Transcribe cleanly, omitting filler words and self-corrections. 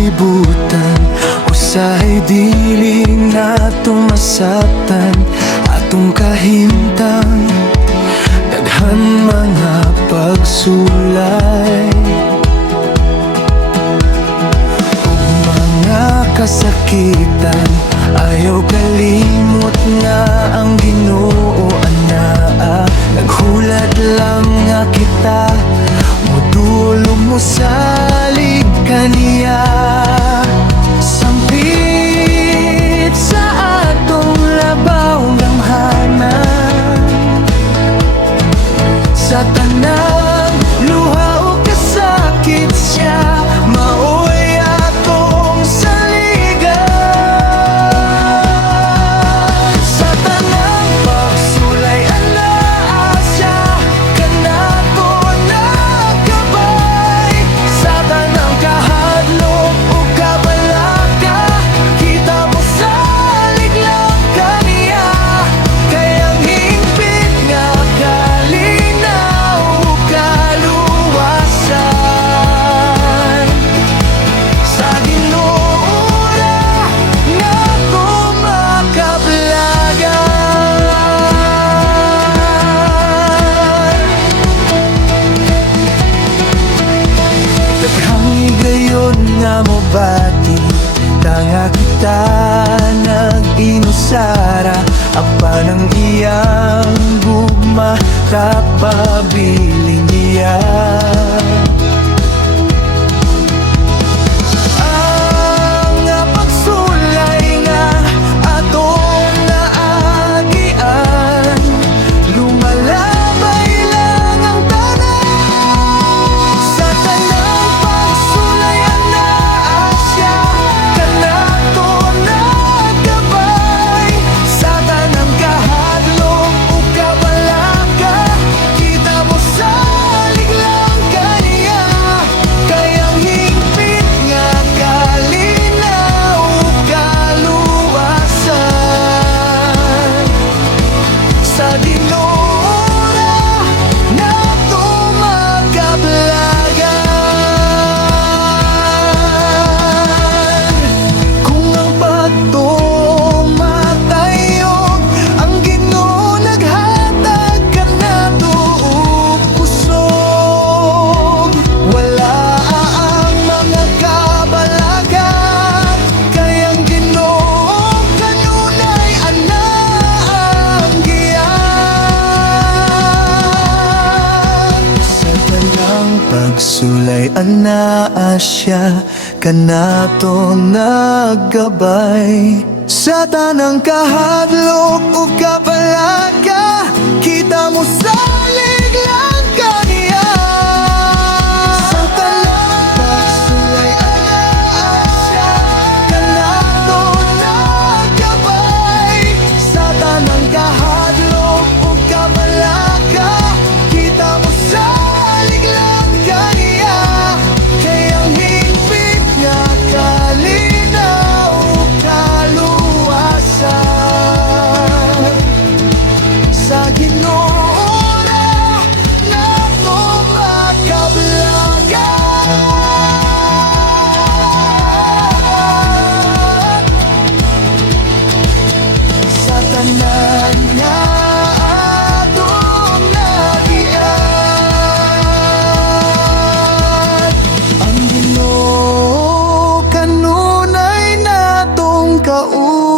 kalibutan, usahay dili na tumasatan, atong kahimtang daghan mga pagsulay. Ug mga kasakitan, ayaw kalimot nga ang Ginoo anaa. Naghulat lang nga kita, modulog mo salig kaniya. Sampit sa atong labaw gamhanan, sa tanang luha o kasakit siya maoy atong saligan. Sa tanang pagsulay anaa siya, kanato nagkabay. Sa tanang kahadlok o kabalaka, kita mo salig lang kaniya. Kayang hingpit nga kalinaw o kaluwasan, sa Ginoo ra nato makablagan. Daghang higayon nga mobati, tanga kita nag-inusara. Apa ng iyang gugma, tapabiling niya. Ang pagsulay nga atong naagian, lumalabay lang ang tanan. Sa tanang pagsulay anaa siya, kanato nagkabay. Sa tanang kahadlok o kabalaka, kita mo salig lang kaniya. Kayang hingpit nga kalinaw o kaluwasan, sa Ginoo ra nato makablagan. Kung ang bato matayog, ang Ginoo naghatag kanato og kusog. Wala ang mga kabalagan, kayang Ginoo kanunay ana ang giyan. Sa tanang pagsulay anaa siya, kanato naggabay. Sa tanang kahadlok o kabalaka, kita mo salig lang kaniya. Sa tanang pagsulay anaa siya, kanato naggabay. Sa tanang kahadlok o kabalaka, kita mo salig lang kaniya. Kayang hingpit nga kalinaw o kaluwasan, sa Ginoo ra nato makablagan. Sa tanan nga atong nagian, ang Ginoo kanunay natong kauban.